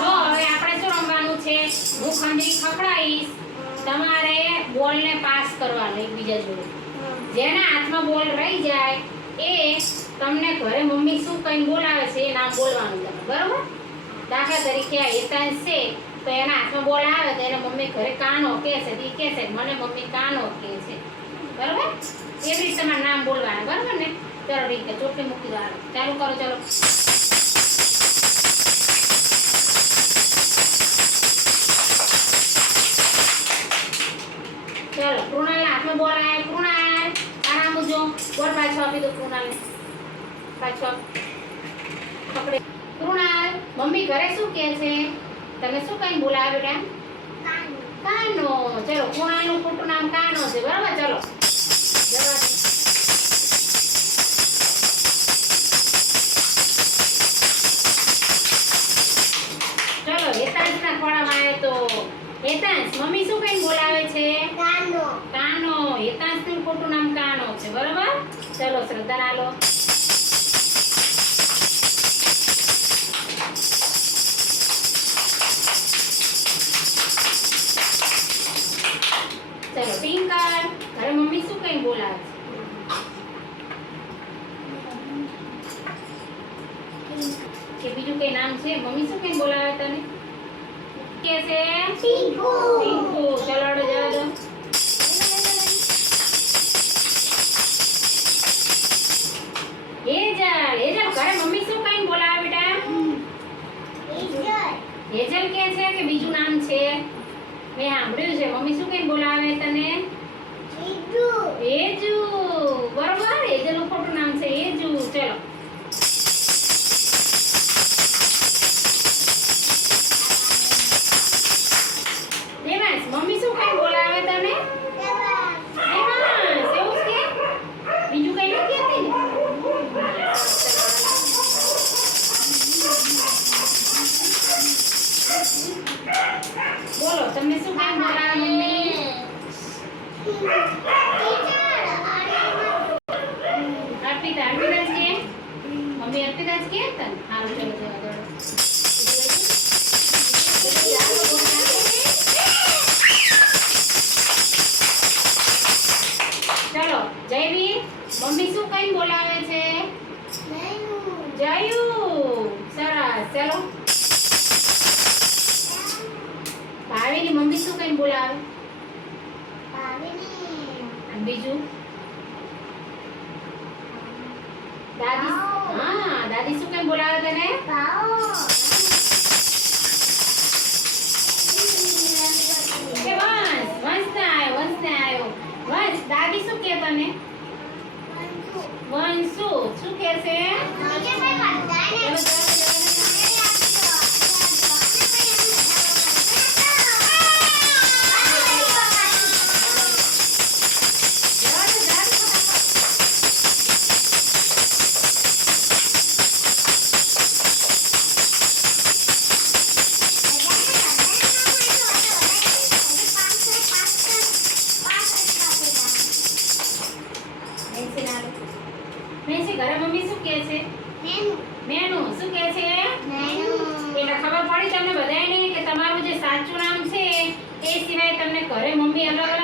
જો, હવે આપણે હું ખંજરી તમારે પાસ કરવાનો જોડે. જેના હાથમાં બોલ રહી જાય, એ તમને ઘરે મમ્મી શું કઈ બોલાવે છે, એ નામ બોલવાનું તમે. બરોબર? દાખલા તરીકે આ છે, તો એના હાથમાં બોલ આવે તો એને મમ્મી ઘરે કાનો કહે છે છે મને મમ્મી કાનો કહે છે બરોબર? એવી રીતે તમારે નામ બોલવાના બરાબર ને? ચાલો રીતે ચોટલી મૂકી દેવાનું ચાલુ કરો ચાલો. ચાલો કૃણાલ હાથમાં બોલ આવે કૃણાલ. આરામ જો. બોલ પાછો આપી દો કૃણાલ પાછો. પકડે. કૃણાલ મમ્મી ઘરે શું કહે છે? તમે શું કઈ બોલાવ્યો બેટા કાનો. ચલો કૃણાલનું ખોટું નામ કાનો છે. બરાબર ચલો. ચલો હેતાંશના ખોળામાં આવે તો. હેતાંશ મમ્મી શું કઈ બોલાવે છે? કાનો. હેતાંશનું ખોટું નામ કાનો છે બરોબર? ચલો શ્રદ્ધા ના લો ચલો ટિંકર ઘરે મમ્મી શું કઈ બોલાવે છે? કે બીજું કઈ નામ છે? મમ્મી શું કઈ બોલાવે તને? કે છે? ટિંકુ ચલો અડો જવા દો. હેજલ હેજલ ઘરે મમ્મી શું કઈ બોલાવે બેટા? હેજલ કે છે કે બીજું નામ છે? મેં સાંભળ્યું છે. મમ્મી શું કઈ બોલાવે તને? હેજુ બરોબર હેજલનું ખોટું નામ છે હેજુ ચલો દેવાંશ મમ્મી શું કઈ બોલાવે તને દેવાંશ કે? મમ્મી અર્પિતા જ મમ્મી શું કઈ બોલાવે છે? જયુ, સરસ, ચલો. ભાવીની મમ્મી શું કઈ બોલાવે? બીજું? દાદી હા દાદી શું બોલાવે તને? દાદી શું કે તને? વંશુ. શું કે છે? લો. મેન્સી ઘરે મમ્મી શું કહે છે? મેનુ. શું કહે છે? એટલે ખબર પડી તમને બધાયને કે તમારું જે સાચું નામ છે એ સિવાય તમને ઘરે મમ્મી અલગ